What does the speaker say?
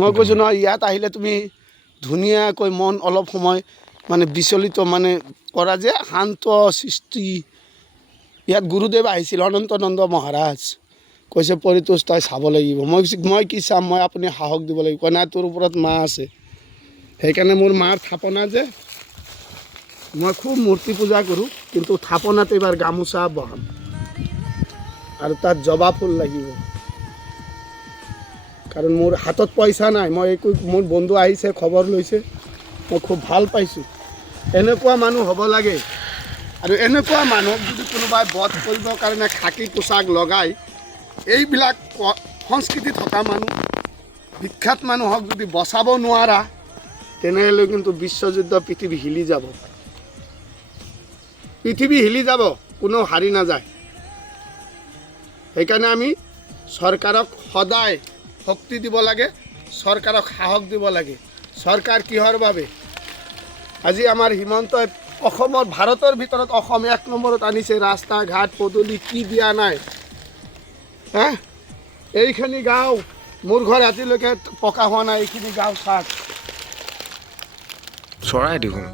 মই কৈছোঁ নহয় ইয়াত আহিলে তুমি ধুনীয়াকৈ মন অলপ সময় মানে বিচলিত মানে কৰা যে শান্ত সৃষ্টি। ইয়াত গুৰুদেৱ আহিছিল অনন্তনন্দ মহাৰাজ, কৈছে পৰিতোষ তই চাব লাগিব। মই কি চাম, মই আপুনি সাহস দিব লাগিব। কয় নাই তোৰ ওপৰত মা আছে। সেইকাৰণে মোৰ মাৰ থাপনা যে মই খুব মূৰ্তি পূজা কৰোঁ, কিন্তু থাপনাত এইবাৰ গামোচা বহাম আৰু তাত জবা ফুল লাগিব। কাৰণ মোৰ হাতত পইচা নাই। মই একো, মোৰ বন্ধু আহিছে খবৰ লৈছে, মই খুব ভাল পাইছোঁ। এনেকুৱা মানুহ হ'ব লাগে। আৰু এনেকুৱা মানুহক যদি কোনোবাই বধ কৰিবৰ কাৰণে খাকী পোচাক লগাই, এইবিলাক সংস্কৃতি থকা মানুহ, বিখ্যাত মানুহক যদি বচাব নোৱাৰা, তেনেহ'লে কিন্তু বিশ্বযুদ্ধ পৃথিৱী হিলি যাব। পৃথিৱী হিলি যাব, কোনেও হাৰি নাযায়। সেইকাৰণে আমি চৰকাৰক সদায় শক্তি দিব লাগে, চৰকাৰক সাহস দিব লাগে। চৰকাৰ কিহৰ বাবে? আজি আমাৰ হিমন্তই অসমৰ, ভাৰতৰ ভিতৰত অসম 1 নম্বৰত আনিছে। ৰাস্তা ঘাট পদূলি কি দিয়া নাই হে? এইখিনি গাঁও, মোৰ ঘৰ ৰাতিলৈকে পকা হোৱা নাই, এইখিনি গাঁও চাওক। চৰাই দেখোন।